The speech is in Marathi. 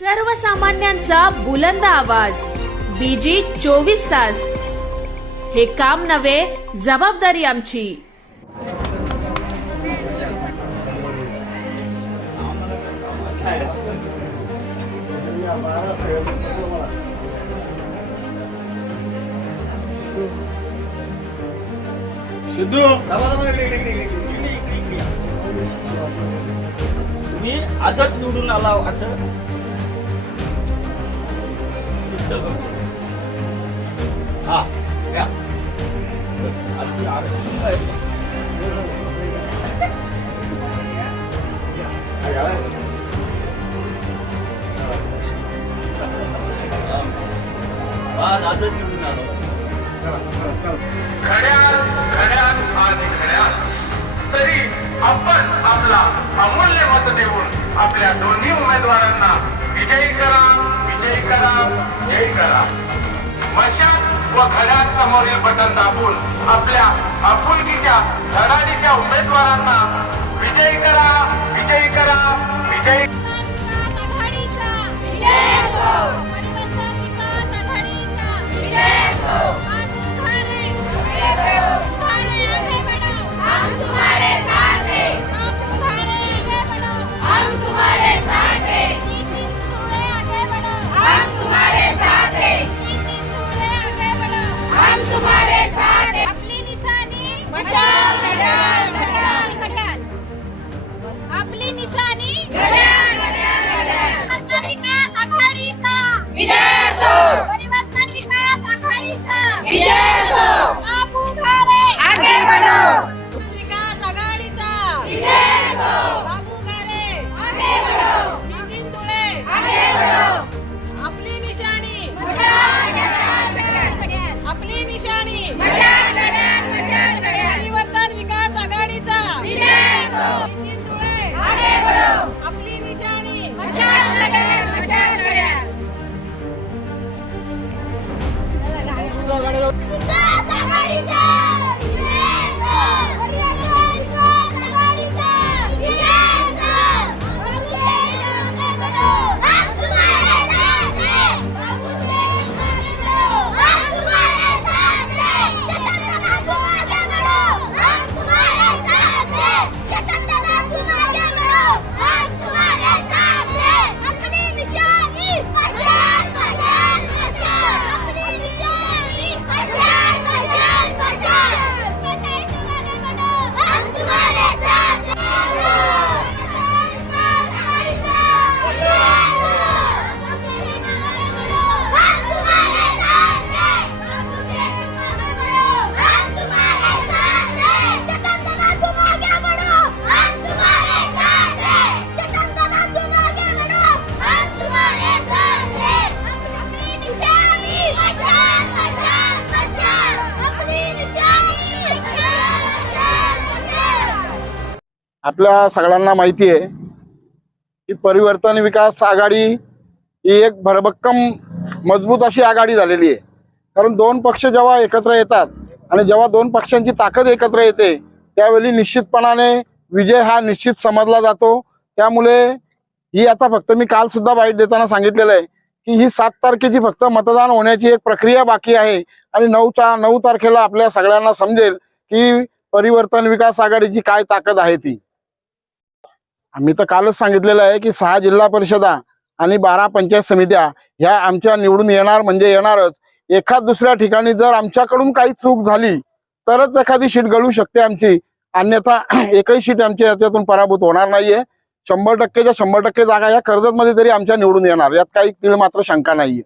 सर्वसामान्यांचा बुलंद आवाज. बीजी चोवीस तास. हे काम नव्हे जबाबदारी आमची. सिद्धू! तुम्ही आजच निवडून आला असं. हा या. आज आजच निवडून आलो घड्याळ घड्याळ आणि घड्याळ तरी आपण आपला अमूल्य मत देऊन आपल्या दोन्ही उमेदवारांना विजयी करा विजयी करा जयी करा. मशाल व घड्याळ समोरील बटन दाबून आपल्या आपुलकीच्या धडाडीच्या उमेदवारांना विजयी करा विजयी करा. आपल्या सगळ्यांना माहिती आहे की परिवर्तन विकास आघाडी ही एक भरभक्कम मजबूत अशी आघाडी झालेली आहे. कारण दोन पक्ष जेव्हा एकत्र येतात आणि जेव्हा दोन पक्षांची ताकद एकत्र येते त्यावेळी निश्चितपणाने विजय हा निश्चित समजला जातो. त्यामुळे ही आता फक्त मी काल सुद्धा बाईट देताना सांगितलेलं आहे की ही सात तारखेची फक्त मतदान होण्याची एक प्रक्रिया बाकी आहे आणि नऊच्या नऊ तारखेला आपल्या सगळ्यांना समजेल की परिवर्तन विकास आघाडीची काय ताकद आहे ती. आम्ही तर कालच सांगितलेलं आहे की सहा जिल्हा परिषदा आणि बारा पंचायत समित्या ह्या आमच्या निवडून येणार म्हणजे येणारच. एखाद दुसऱ्या ठिकाणी जर आमच्याकडून काही चूक झाली तरच एखादी शीट गळू शकते आमची. अन्यथा एकही शीट आमची याच्यातून पराभूत होणार नाहीये. शंभर टक्केच्या शंभर टक्के जागा या कर्जतमध्ये तरी आमच्या निवडून येणार यात काही तीळ मात्र शंका नाहीये.